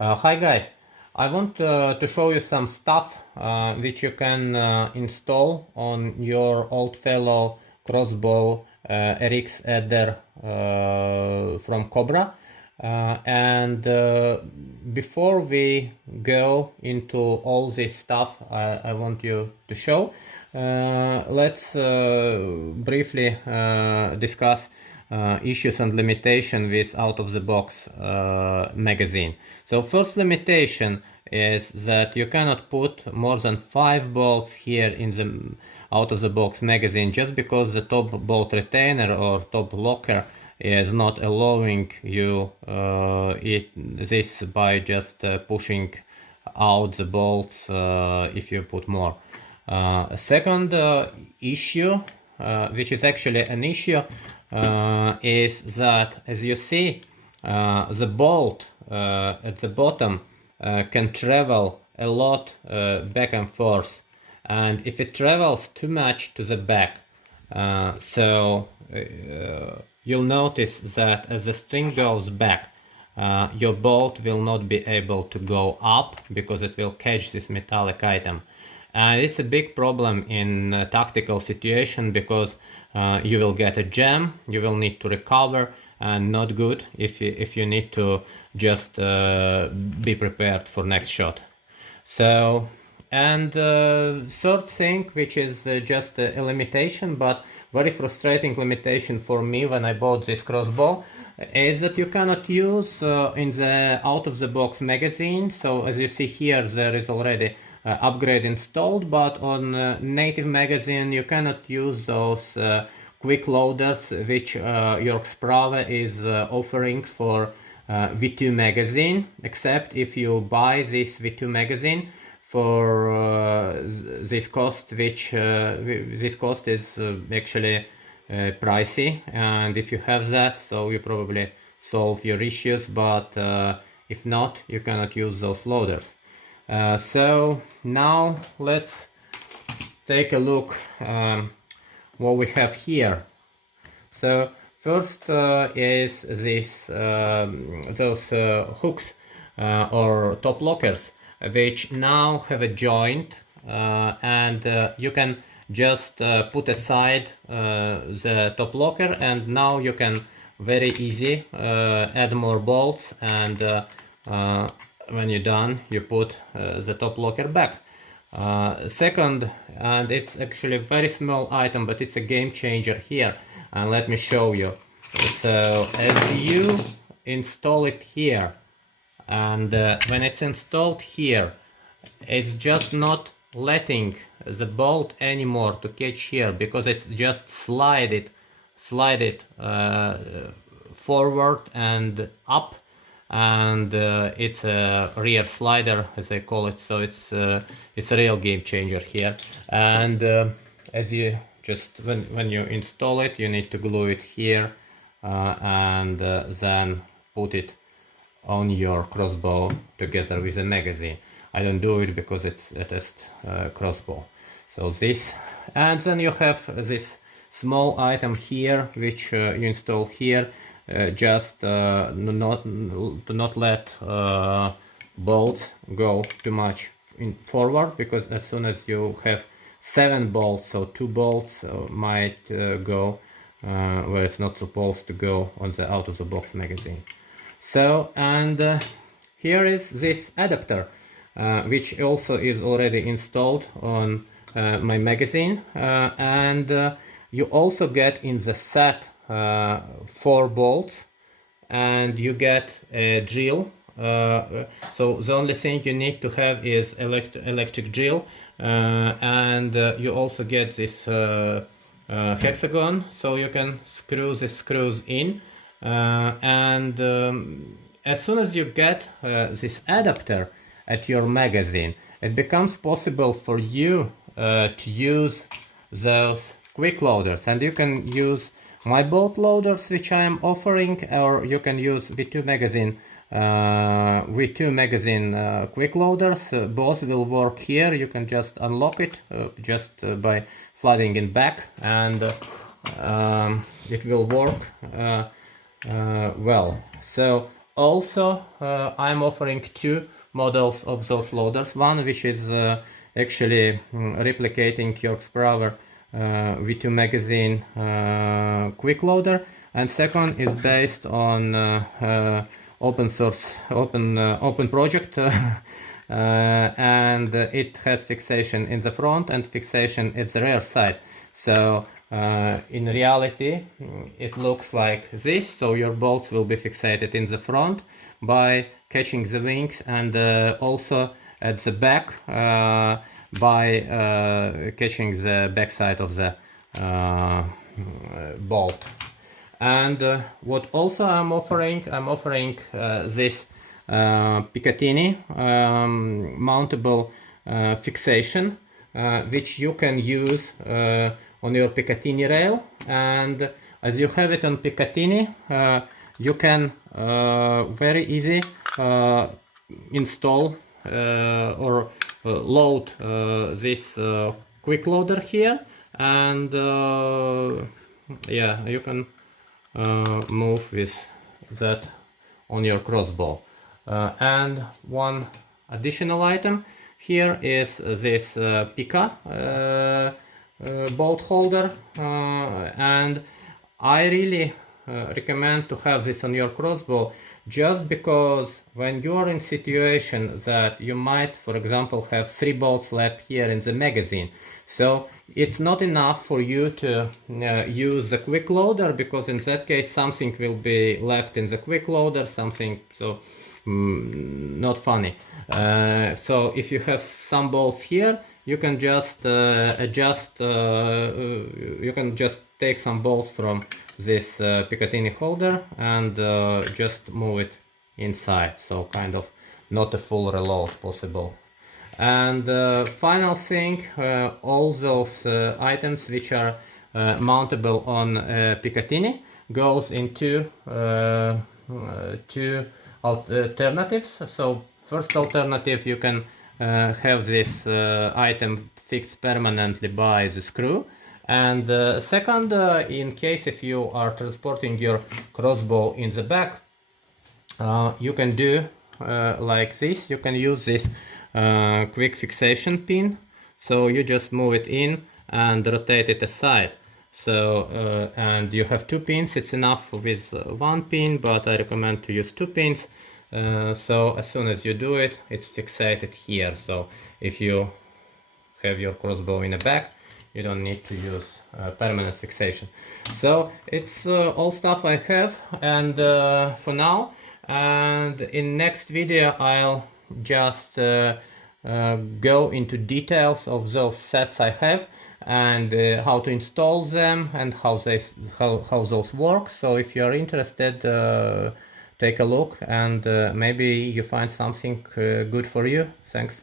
Hi guys, I want to show you some stuff which you can install on your old fellow Crossbow RX Adder from Cobra. Before we go into all this stuff I want you to show, let's briefly discuss issues and limitation with out-of-the-box magazine. So first limitation is that you cannot put more than 5 bolts here in the out-of-the-box magazine, just because the top bolt retainer or top locker is not allowing you this by just pushing out the bolts if you put more. Second issue, which is actually an issue, is that, as you see, the bolt at the bottom can travel a lot back and forth, and if it travels too much to the back, you'll notice that as the string goes back, your bolt will not be able to go up because it will catch this metallic item. And it's a big problem in a tactical situation, because you will get a jam, you will need to recover, and not good if you need to just be prepared for next shot. So, and third thing, which is just a limitation, but very frustrating limitation for me when I bought this crossbow, is that you cannot use in the out-of-the-box magazine. So as you see here, there is already upgrade installed, but on native magazine you cannot use those quick loaders which York's Prave is offering for V2 magazine, except if you buy this V2 magazine for this cost, which this cost is actually pricey, and if you have that, so you probably solve your issues, but if not, you cannot use those loaders. So now let's take a look what we have here. So first is this those hooks or top lockers, which now have a joint, and you can just put aside the top locker, and now you can very easy add more bolts, and when you're done, you put the top locker back. Second, and it's actually a very small item, but it's a game changer here, and let me show you. So as you install it here, and when it's installed here, it's just not letting the bolt anymore to catch here, because it just slide it forward and up, and it's a rear slider, as I call it. So it's a real game changer here. And as you just when you install it, you need to glue it here and then put it on your crossbow together with the magazine. I don't do it because it's a test crossbow. So this, and then you have this small item here which you install here, just to not let bolts go too much forward, because as soon as you have 7 bolts, so 2 bolts might go where it's not supposed to go on the out-of-the-box magazine. So, and here is this adapter, which also is already installed on my magazine, and you also get in the set 4 bolts, and you get a drill. So the only thing you need to have is electric drill, and you also get this hexagon, so you can screw the screws in, and as soon as you get this adapter at your magazine, it becomes possible for you to use those quick loaders, and you can use my bolt loaders which I am offering, or you can use V2 magazine quick loaders. Both will work here. You can just unlock it just by sliding it back, and it will work well. So Also, I'm offering two models of those loaders. One which is actually replicating your Crossbow V2 magazine quick loader, and second is based on open source, open project, and it has fixation in the front and fixation at the rear side. So in reality, it looks like this. So your bolts will be fixated in the front by catching the wings, and also at the back by catching the back side of the bolt. And what also I'm offering this Picatinny mountable fixation, which you can use on your Picatinny rail. And as you have it on Picatinny, you can very easy install or load this quick loader here, and yeah, you can move with that on your Crossbow. And one additional item here is this Pica bolt holder, and I really recommend to have this on your Crossbow, just because when you are in situation that you might, for example, have 3 bolts left here in the magazine, so it's not enough for you to use the quick loader, because in that case something will be left in the quick loader, something, so not funny. So if you have some bolts here, you can just adjust, you can just take some bolts from this Picatinny holder and just move it inside, so kind of not a full reload possible. And final thing, all those items which are mountable on Picatinny goes into two alternatives. So first alternative, you can have this item fixed permanently by the screw, and second, in case if you are transporting your Crossbow in the back, you can do like this. You can use this quick fixation pin, so you just move it in and rotate it aside. So and you have 2 pins. It's enough with 1 pin, but I recommend to use 2 pins. So as soon as you do it, it's fixated here. So if you have your Crossbow in the back, you don't need to use permanent fixation. So it's all stuff I have, and for now, and in next video I'll just go into details of those sets I have, and how to install them, and how those work. So if you are interested, take a look, and maybe you find something good for you. Thanks.